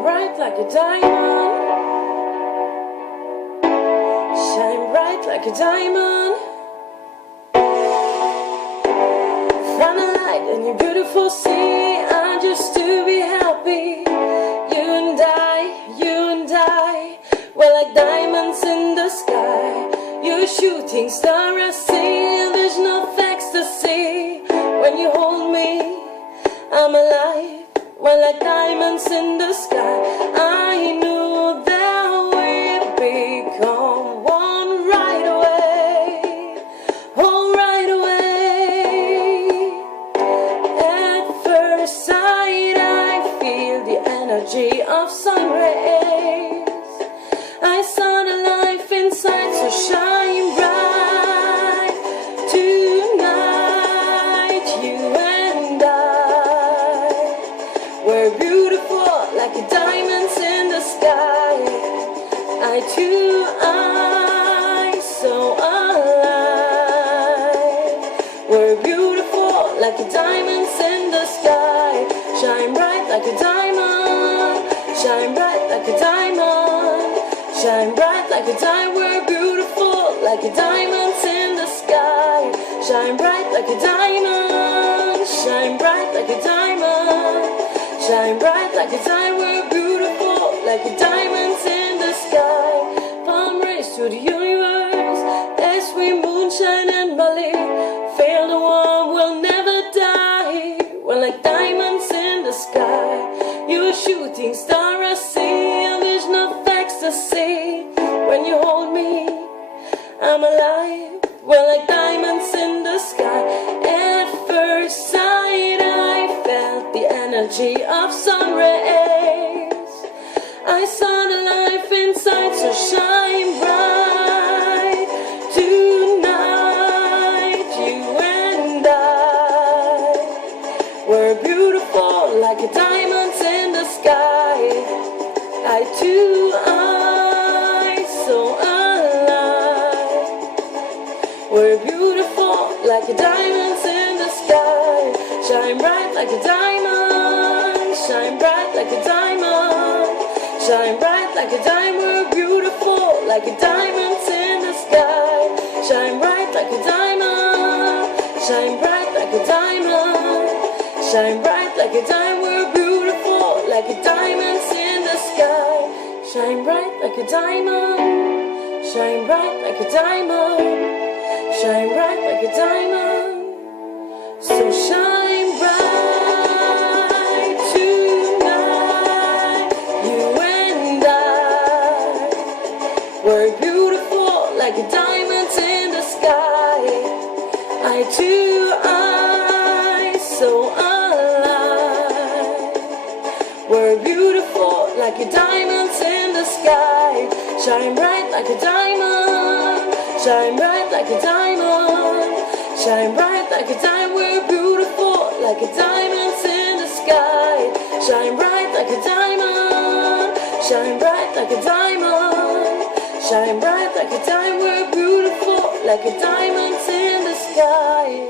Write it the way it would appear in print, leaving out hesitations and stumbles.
Shine bright like a diamond. Shine bright like a diamond. Find a light in your beautiful sea. I'm just to be happy. You and I, we're like diamonds in the sky. You're a shooting star I see. There's no ecstasy when you hold me. I'm alive. We're like diamonds in the sky. I knew that we'd become one right away. Oh, right away. At first sight I feel the energy of sun rays. I saw the life inside, so shine bright tonight. You and I, we're beautiful like diamonds in the sky. Eye to eye, so alive. We're beautiful like diamonds in the sky. Shine bright like a diamond. Shine bright like a diamond. Shine bright like a diamond. We're beautiful like diamonds in the sky. Shine bright like a diamond. Shine bright like a diamond. Shine bright like a diamond. We're beautiful like diamonds in the sky. Palm rays to the universe as we moonshine and Bali. Fail the one will never die. We're like diamonds in the sky. You're a shooting star I see. And there's no ecstasy when you hold me. I'm alive. We're like diamonds in the sky. At first sight I felt the energy of sun rays. I saw the life inside, so shine bright tonight. You and I, we're beautiful like diamonds in the sky. Eye to eye, so alive. We're beautiful like diamonds in the sky. Shine bright like a diamond. Shine bright like a diamond. Shine bright like a diamond. We're beautiful like diamonds in the sky. Shine bright like a diamond. Shine bright like a diamond. Shine bright like a diamond. We're beautiful like diamonds in the sky. Shine bright like a diamond. Shine bright like a diamond. Shine bright like a diamond. So shine bright tonight. You and I, we're beautiful like diamonds in the sky. Eye to eye, so alive. We're beautiful like diamonds in the sky. Shine bright like a diamond. Shine bright like a diamond. Shine bright like a diamond. We're beautiful like diamonds in the sky. Shine bright like a diamond. Shine bright like a diamond. Shine bright like a diamond. We're beautiful like diamonds in the sky.